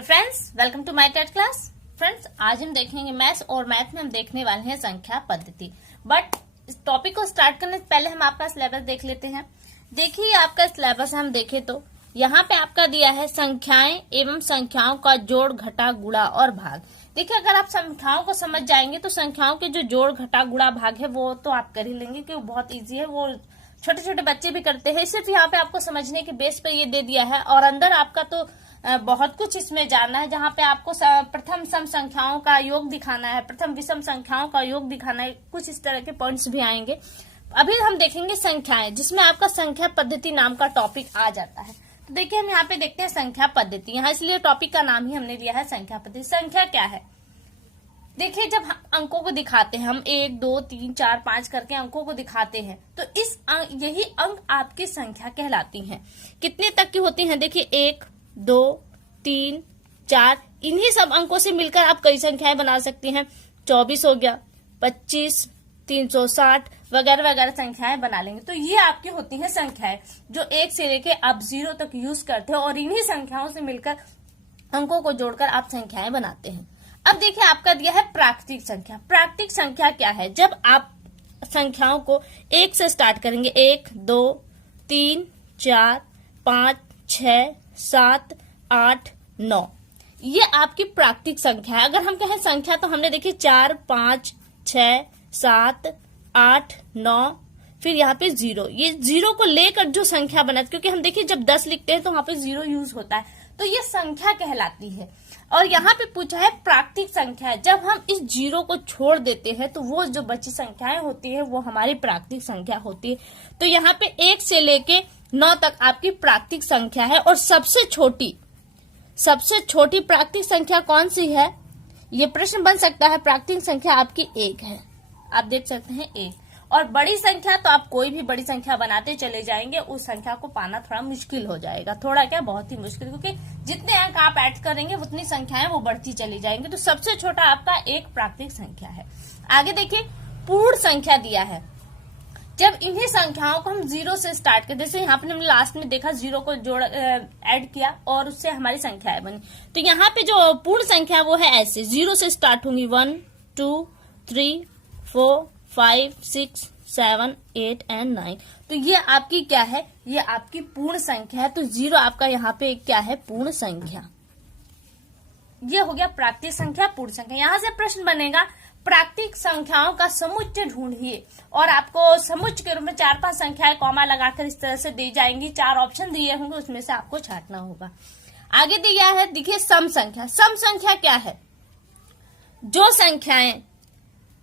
Hello friends, welcome to my TET class. Friends, आज हम देखेंगे मैथ्स और मैथ में हम देखने वाले हैं संख्या पद्धति। बट इस टॉपिक को स्टार्ट करने से पहले हम आपका सिलेबस देख लेते हैं। देखिए, आपका सिलेबस हम देखें तो यहाँ पे आपका दिया है संख्याएं एवं संख्याओं का जोड़, घटा, गुणा और भाग। देखिए, अगर आप संख्याओं को समझ जाएंगे तो संख्याओं के जो जोड़, घटा, गुणा, भाग है वो तो आप कर ही लेंगे, क्योंकि बहुत ईजी है, वो छोटे छोटे बच्चे भी करते हैं। सिर्फ यहाँ पे आपको समझने के बेस पे ये दे दिया है और अंदर आपका तो बहुत कुछ इसमें जानना है, जहाँ पे आपको प्रथम सम संख्याओं का योग दिखाना है, प्रथम विषम संख्याओं का योग दिखाना है, कुछ इस तरह के पॉइंट्स भी आएंगे। अभी हम देखेंगे संख्याएं, जिसमें आपका संख्या पद्धति नाम का टॉपिक आ जाता है। तो देखिए, हम यहाँ पे देखते हैं संख्या पद्धति। यहाँ इसलिए टॉपिक का नाम ही हमने लिया है संख्या पद्धति। संख्या क्या है? देखिए, जब हम अंकों को दिखाते हैं, हम 1 2 3 4 5 करके अंकों को दिखाते हैं, तो यही अंक आपकी संख्या कहलाती हैं। कितने तक की होती हैं? देखिए, 1 2 3 4, इन्हीं सब अंकों से मिलकर आप कई संख्याएं बना सकती हैं। 24 हो गया, 25, 360 वगैरह वगैरह संख्याएं बना लेंगे। तो ये आपकी होती हैं संख्याएं, जो 1 से लेके आप 0 तक यूज करते हैं और इन्हीं संख्याओं से मिलकर अंकों को जोड़कर आप संख्याएं बनाते हैं। अब देखिए, आपका दिया है प्राकृतिक संख्या। प्राकृतिक संख्या क्या है? जब आप संख्याओं को 1 से स्टार्ट करेंगे, 1 2 3 4 5 6 7 8 9, ये आपकी प्राकृतिक संख्या है। अगर हम कहें संख्या, तो हमने देखिए 4 5 6 7 8 9, फिर यहाँ पे 0। ये 0 को लेकर जो संख्या बना, क्योंकि हम देखिए जब 10 लिखते हैं तो वहां पे 0 यूज होता है, तो ये संख्या कहलाती है। और यहाँ पे पूछा है प्राकृतिक संख्या। जब हम इस 0 को छोड़ देते हैं तो वो जो बची संख्याएं होती है वो हमारी प्राकृतिक संख्या होती है। तो यहाँ पे 1 से लेके 9 तक आपकी प्राकृतिक संख्या है। और सबसे छोटी प्राकृतिक संख्या कौन सी है? ये प्रश्न बन सकता है। प्राकृतिक संख्या आपकी 1 है, आप देख सकते हैं 1। और बड़ी संख्या तो आप कोई भी बड़ी संख्या बनाते चले जाएंगे, उस संख्या को पाना थोड़ा मुश्किल हो जाएगा। थोड़ा क्या, बहुत ही मुश्किल, क्योंकि जितने अंक आप ऐड करेंगे उतनी संख्याएं वो बढ़ती चली जाएंगी। तो सबसे छोटा आपका 1 प्राकृतिक संख्या है। आगे देखिए, पूर्ण संख्या दिया है। जब इन्हीं संख्याओं को हम 0 से स्टार्ट करते, जैसे यहाँ पे हमने लास्ट में देखा 0 को जोड़ ऐड किया और उससे हमारी संख्याएं बनी। तो यहाँ पे जो पूर्ण संख्या वो है ऐसे 0 से स्टार्ट होंगी, 1 2 3 4 5 6 7 8 एंड 9। तो ये आपकी क्या है? ये आपकी पूर्ण संख्या है। तो 0 आपका यहाँ पे क्या है? पूर्ण संख्या। ये हो गया प्राकृतिक संख्या, पूर्ण संख्या। यहाँ से प्रश्न बनेगा, प्राकृतिक संख्याओं का समुच्चय ढूंढिए। और आपको समुच्चय के रूप में 4-5 संख्याएं कॉमा लगाकर इस तरह से दी जाएंगी। 4 ऑप्शन दिए होंगे, उसमें से आपको छांटना होगा। आगे दिया है, देखिए सम संख्या। सम संख्या क्या है? जो संख्याएं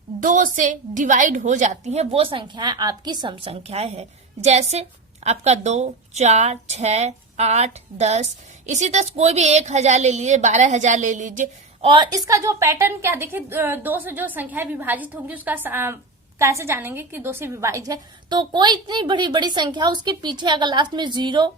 2 से डिवाइड हो जाती हैं वो संख्याएं आपकी सम संख्याएं हैं। जैसे आपका 2 4 6 8 10, इसी तरह कोई भी 1000 ले लीजिए, 12000 ले लीजिए। और इसका जो पैटर्न क्या, देखिए 2 से जो संख्याएं विभाजित होंगी उसका कैसे जानेंगे कि 2 से विभाजित है? तो कोई इतनी बड़ी बड़ी संख्या, उसके पीछे अगर लास्ट में 0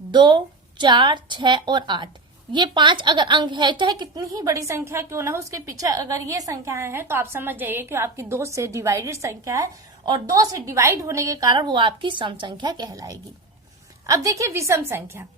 2 4 6 और 8, ये 5 अगर अंक है, चाहे कितनी ही बड़ी संख्या क्यों ना हो, उसके पीछे अगर ये संख्याएं हैं तो आप समझ जाइए कि आपकी 2 से डिवाइडेड संख्या है और 2 से डिवाइड होने के कारण वो आपकी सम संख्या कहलाएगी। अब देखिए विषम संख्या।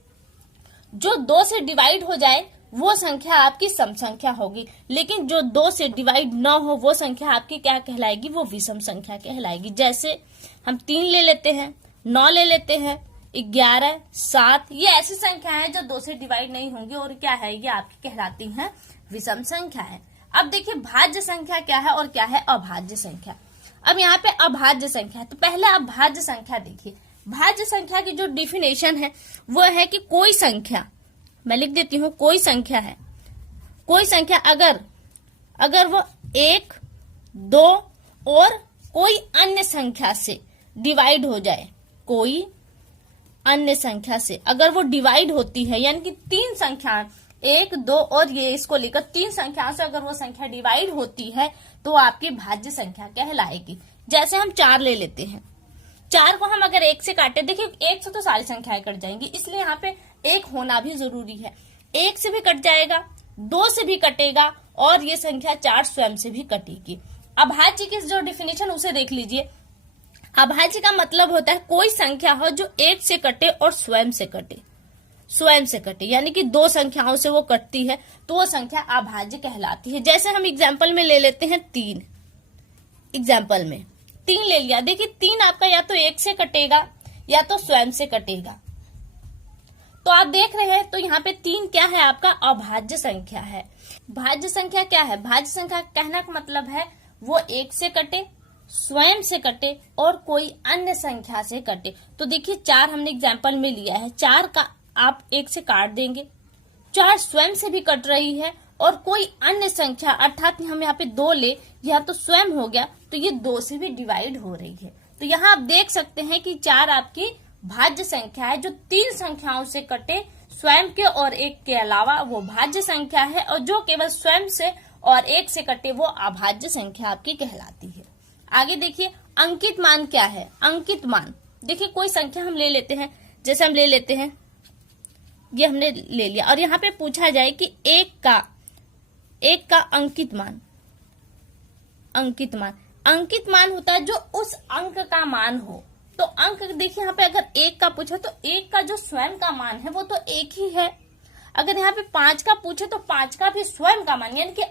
जो 2 से डिवाइड हो जाए वो संख्या आपकी सम संख्या होगी, लेकिन जो 2 से डिवाइड न हो वो संख्या आपकी क्या कहलाएगी? वो विषम संख्या कहलाएगी। जैसे हम 3 ले लेते हैं, 9 ले लेते हैं, 11 7, ये ऐसी संख्या है जो 2 से डिवाइड नहीं होंगी और क्या है? ये आपकी कहलाती हैं विषम संख्या है। अब देखिए भाज्य संख्या क्या है और क्या है अभाज्य संख्या। अब यहाँ पे अभाज्य संख्या है, तो पहले आप भाज्य संख्या देखिए। भाज्य संख्या की जो डिफिनेशन है वो है कि कोई संख्या, मैं लिख देती हूँ, कोई संख्या है, कोई संख्या अगर वो 1 2 और कोई अन्य संख्या से डिवाइड हो जाए, कोई अन्य संख्या से अगर वो डिवाइड होती है, यानी कि 3 संख्या 1 2 और ये इसको लेकर 3 संख्याओं से अगर वो संख्या डिवाइड होती है तो आपकी भाज्य संख्या कहलाएगी। जैसे हम 4 ले लेते हैं, 4 को हम अगर 1 से काटे, देखिए 1 से तो सारी संख्याएं कट जाएंगी, इसलिए यहाँ पे 1 होना भी जरूरी है। 1 से भी कट जाएगा, 2 से भी कटेगा और ये संख्या 4 स्वयं से भी कटेगी। अभाज्य की जो डिफिनेशन उसे देख लीजिए। अभाज्य का मतलब होता है कोई संख्या हो जो 1 से कटे और स्वयं से कटे। स्वयं से कटे, यानी कि दो संख्याओं से वो कटती है तो वो संख्या अभाज्य कहलाती है। जैसे हम एग्जाम्पल में ले लेते हैं 3, एग्जाम्पल में 3 ले लिया। देखिए 3 आपका या तो 1 से कटेगा या तो स्वयं से कटेगा। तो आप देख रहे हैं तो यहाँ पे 3 क्या है, आपका अभाज्य संख्या है। भाज्य संख्या क्या है, भाज्य संख्या कहने का मतलब है वो 1 से कटे, स्वयं से कटे और कोई अन्य संख्या से कटे। तो देखिए 4 हमने एग्जाम्पल में लिया है, 4 का आप 1 से काट देंगे, 4 स्वयं से भी कट रही है और कोई अन्य संख्या अर्थात हम यहाँ पे 2 ले, या तो स्वयं हो गया तो ये 2 से भी डिवाइड हो रही है। तो यहाँ आप देख सकते हैं कि 4 आपकी भाज्य संख्या है, जो 3 संख्याओं से कटे, स्वयं के और 1 के अलावा वो भाज्य संख्या है, और जो केवल स्वयं से और 1 से कटे वो अभाज्य संख्या आपकी कहलाती है। आगे देखिए अंकित मान क्या है। अंकित मान देखिए कोई संख्या हम ले लेते हैं, जैसे हम ले लेते हैं ये हमने ले लिया और यहाँ पे पूछा जाए कि 1 का अंकित मान। अंकित मान होता है जो उस अंक का मान हो। तो अंक देखिए यहाँ पे अगर 1 का पूछे तो 1 का जो स्वयं का मान है वो तो 1 ही है। अगर यहाँ पे 5 का पूछे तो 5 का भी स्वयं का मान, यानी कि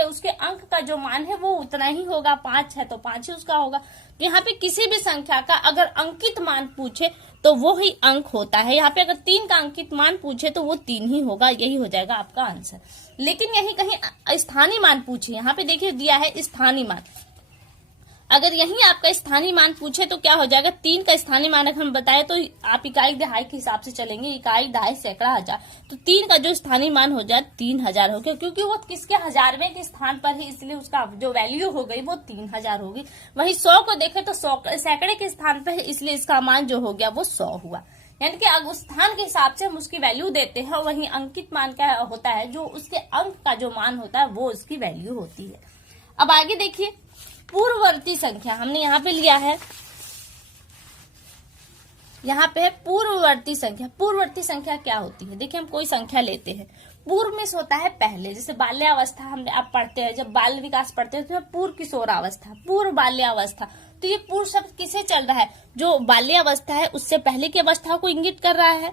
उसके अंक का जो मान है वो उतना ही होगा। 5 है तो 5 ही उसका होगा। तो यहाँ पे किसी भी संख्या का अगर अंकित मान पूछे तो वो ही अंक होता है। यहाँ पे अगर 3 का अंकित मान पूछे तो वो 3 ही होगा, यही हो जाएगा आपका आंसर। लेकिन यही कहीं स्थानीय मान पूछे, यहाँ पे देखिए दिया है स्थानीय मान। अगर यही आपका स्थानीय मान पूछे तो क्या हो जाएगा, 3 का स्थानीय मान अगर हम बताए तो आप इकाई दहाई के हिसाब से चलेंगे, इकाई दहाई सैकड़ा हजार। तो 3 का जो स्थानीय मान हो जाए 3000 हो गया, क्योंकि वो किसके हजारवें के स्थान पर है, इसलिए उसका जो वैल्यू हो गई वो 3000 होगी। वही 100 को देखे तो सैकड़े के स्थान पर है, इसलिए इसका मान जो हो गया वो 100 हुआ। यानी कि अगर उस स्थान के हिसाब से हम उसकी वैल्यू देते हैं, वही अंकित मान क्या होता है, जो उसके अंक का जो मान होता है वो उसकी वैल्यू होती है। अब आगे देखिए पूर्ववर्ती संख्या हमने यहाँ पे लिया है, यहाँ पे है पूर्ववर्ती संख्या। पूर्ववर्ती संख्या क्या होती है, देखिए हम कोई संख्या लेते हैं, पूर्व में होता है पहले, जैसे बाल्यावस्था हमने आप पढ़ते हैं, जब बाल विकास पढ़ते हैं तो पूर्व किशोरावस्था, पूर्व बाल्यावस्था। तो ये पूर्व शब्द किसे चल रहा है, जो बाल्यावस्था है उससे पहले की अवस्था को इंगित कर रहा है।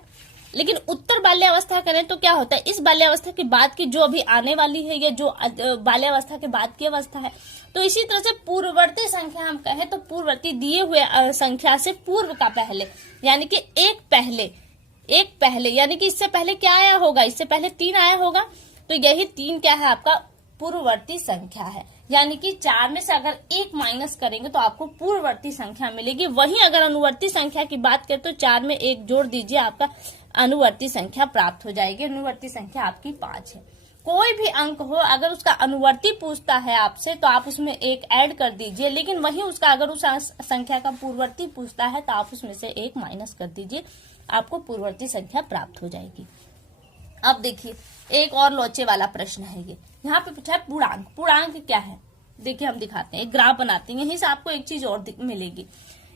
लेकिन उत्तर बाल्यावस्था करें तो क्या होता है, इस बाल्यावस्था के बाद की जो अभी आने वाली है, या जो बाल्यावस्था के बाद की अवस्था है। तो इसी तरह से पूर्ववर्ती संख्या हम कहें तो पूर्ववर्ती दिए हुए संख्या से पूर्व का पहले, यानी कि एक पहले, यानी कि इससे पहले क्या आया होगा, इससे पहले 3 आया होगा, तो यही 3 क्या है आपका पूर्ववर्ती संख्या है। यानी कि 4 में से अगर 1 माइनस करेंगे तो आपको पूर्ववर्ती संख्या मिलेगी। वहीं अगर अनुवर्ती संख्या की बात करें तो 4 में 1 जोड़ दीजिए, आपका अनुवर्ती संख्या प्राप्त हो जाएगी। अनुवर्ती संख्या आपकी 5 है। कोई भी अंक हो अगर उसका अनुवर्ती पूछता है आपसे तो आप उसमें 1 ऐड कर दीजिए, लेकिन वहीं उसका अगर उस संख्या का पूर्ववर्ती पूछता है तो आप उसमें से 1 माइनस कर दीजिए, आपको पूर्ववर्ती संख्या प्राप्त हो जाएगी। अब देखिए एक और लोचे वाला प्रश्न है ये, यहाँ पे पूछा है पूर्णांक। पूर्णांक क्या है, देखिए हम दिखाते हैं, एक ग्राफ बनाते हैं, यहीं से आपको एक चीज और मिलेगी।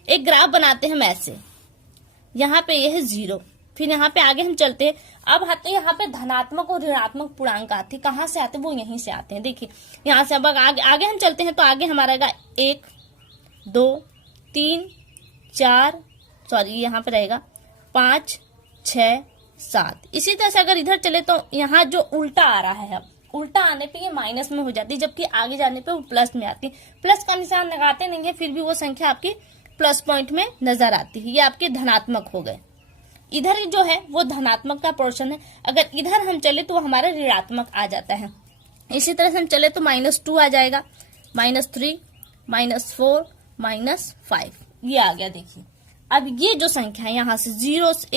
एक ग्राफ बनाते हैं हम ऐसे, यहाँ पे ये है 0, फिर यहाँ पे आगे हम चलते हैं। अब आते यहाँ पे धनात्मक और ऋणात्मक पूर्णांक आते, कहाँ से आते, वो यहीं से आते हैं। देखिए यहाँ से अब आगे हम चलते हैं तो आगे हमारा रहेगा 1 2 3 4, सॉरी यहाँ पे रहेगा 5 6 7। इसी तरह से अगर इधर चले तो यहाँ जो उल्टा आ रहा है, अब उल्टा आने पे ये माइनस में हो जाती है, जबकि आगे जाने पे वो प्लस में आती है। प्लस का निशान लगाते नहीं है, फिर भी वो संख्या आपकी प्लस पॉइंट में नजर आती है। ये आपके धनात्मक हो गए। इधर जो है वो धनात्मक का पोर्शन है, अगर इधर हम चले तो वो हमारा ऋणात्मक आ जाता है। इसी तरह से हम चले तो -2 आ जाएगा, -3 -4 -5, ये आ गया। देखिए अब ये जो संख्या है यहाँ से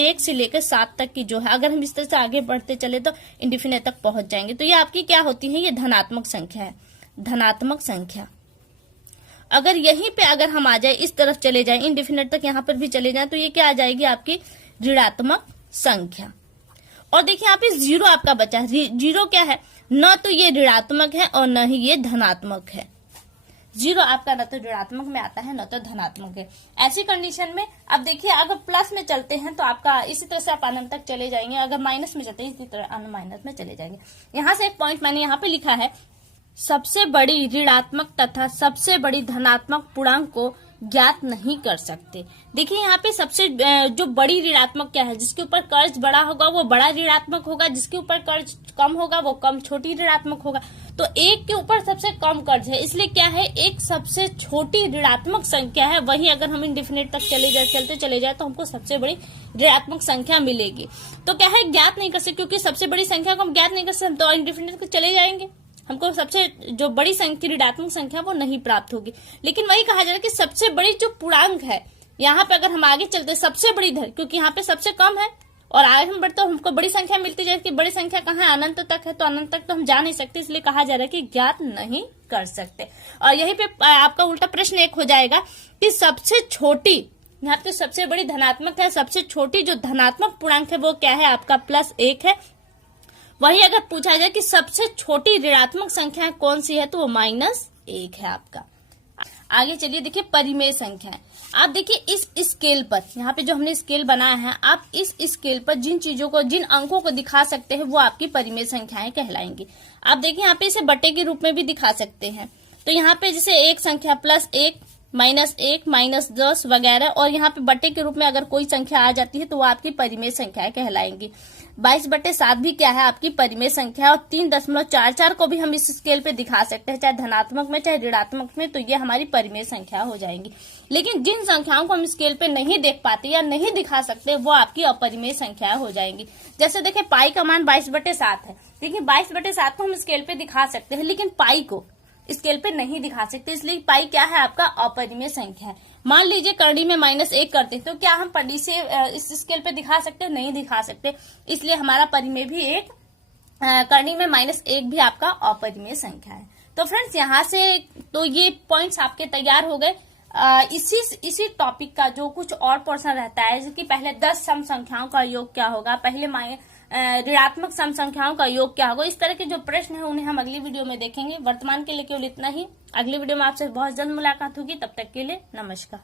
1 से लेकर 7 तक की जो है, अगर हम इस तरह से आगे बढ़ते चले तो इंडिफिनिट तक पहुंच जाएंगे। तो ये आपकी क्या होती है, ये धनात्मक संख्या है। धनात्मक संख्या अगर यहीं पे अगर हम आ जाए, इस तरफ चले जाए, इंडिफिनिट तक यहाँ पर भी चले जाए, तो ये क्या आ जाएगी आपकी ऋणात्मक संख्या। और देखिए यहाँ पे 0 आपका बचा है। 0 क्या है, न तो ये ऋणात्मक है और न ही ये धनात्मक है। 0 आपका न तो ऋणात्मक में आता है न तो धनात्मक है। ऐसी कंडीशन में अब देखिए अगर प्लस में चलते हैं तो आपका इसी तरह से आप अनंत तक चले जाएंगे, अगर माइनस में चलते हैं इसी तरह माइनस में चले जाएंगे। यहाँ से एक पॉइंट मैंने यहाँ पे लिखा है, सबसे बड़ी ऋणात्मक तथा सबसे बड़ी धनात्मक पूर्णांक को ज्ञात नहीं कर सकते। देखिए यहाँ पे सबसे जो बड़ी ऋणात्मक क्या है, जिसके ऊपर कर्ज बड़ा होगा वो बड़ा ऋणात्मक होगा, जिसके ऊपर कर्ज कम होगा वो कम छोटी ऋणात्मक होगा। तो एक के ऊपर सबसे कम कर्ज है, इसलिए क्या है, एक सबसे छोटी ऋणात्मक संख्या है। वहीं अगर हम इंडेफिनिट तक चलते चले जाए तो हमको सबसे बड़ी ऋणात्मक संख्या मिलेगी। तो क्या है, ज्ञात नहीं कर सकते, क्योंकि सबसे बड़ी संख्या को हम ज्ञात नहीं कर सकते, तो इंडेफिनिट तक चले जाएंगे, हमको सबसे जो बड़ी संख्या ऋणात्मक संख्या वो नहीं प्राप्त होगी। लेकिन वही कहा जा रहा है कि सबसे बड़ी जो पूर्णांक है, यहाँ पे अगर हम आगे चलते सबसे बड़ी धन, क्योंकि यहाँ पे सबसे कम है और आगे हम बढ़ते हमको बड़ी संख्या मिलती जाएगी। बड़ी संख्या कहाँ है, अनंत तक है, तो अनंत तक तो हम जा नहीं सकते, इसलिए कहा जा रहा है कि ज्ञात नहीं कर सकते। और यहीं पे आपका उल्टा प्रश्न एक हो जाएगा कि सबसे छोटी, यहाँ पे सबसे बड़ी धनात्मक है, सबसे छोटी जो धनात्मक पूर्णांक है वो क्या है, आपका +1 है। वही अगर पूछा जाए कि सबसे छोटी ऋणात्मक संख्या कौन सी है, तो वो -1 है आपका। आगे चलिए, देखिए परिमेय संख्या। आप देखिए इस स्केल पर, यहाँ पे जो हमने स्केल बनाया है, आप इस स्केल पर जिन चीजों को, जिन अंकों को दिखा सकते हैं वो आपकी परिमेय संख्याएं कहलाएंगी। आप देखिए यहाँ पे इसे बट्टे के रूप में भी दिखा सकते हैं। तो यहाँ पे जैसे एक संख्या +1, -1, -10 वगैरह, और यहाँ पे बट्टे के रूप में अगर कोई संख्या आ जाती है तो वो आपकी परिमेय संख्याएं कहलाएंगी। 22/7 भी क्या है, आपकी परिमेय संख्या है। और 3.44 को भी हम इस स्केल पे दिखा सकते हैं, चाहे धनात्मक में चाहे ऋणात्मक में, तो ये हमारी परिमेय संख्या हो जाएंगी। लेकिन जिन संख्याओं को हम स्केल पे नहीं देख पाते या नहीं दिखा सकते वो आपकी अपरिमेय संख्या हो जाएंगी। जैसे देखिए पाई का मान 22/7 है। देखिए 22/7 को हम स्केल पे दिखा सकते हैं, लेकिन पाई को स्केल पे नहीं दिखा सकते, इसलिए पाई क्या है, आपका अपरिमेय संख्या है। मान लीजिए करनी में -1 करते हैं, तो क्या हम पड़ी से इस स्केल पे दिखा सकते हैं, नहीं दिखा सकते, इसलिए हमारा परिमेय भी एक, करनी में -1 भी आपका अपरिमेय संख्या है। तो फ्रेंड्स यहाँ से तो ये पॉइंट्स आपके तैयार हो गए। इसी टॉपिक का जो कुछ और पोर्शन रहता है, जैसे कि पहले 10 सम संख्याओं का योग क्या होगा, पहले ऋणात्मक सम संख्याओं का योग क्या होगा, इस तरह के जो प्रश्न है उन्हें हम अगली वीडियो में देखेंगे। वर्तमान के लिए केवल इतना ही। अगली वीडियो में आपसे बहुत जल्द मुलाकात होगी, तब तक के लिए नमस्कार।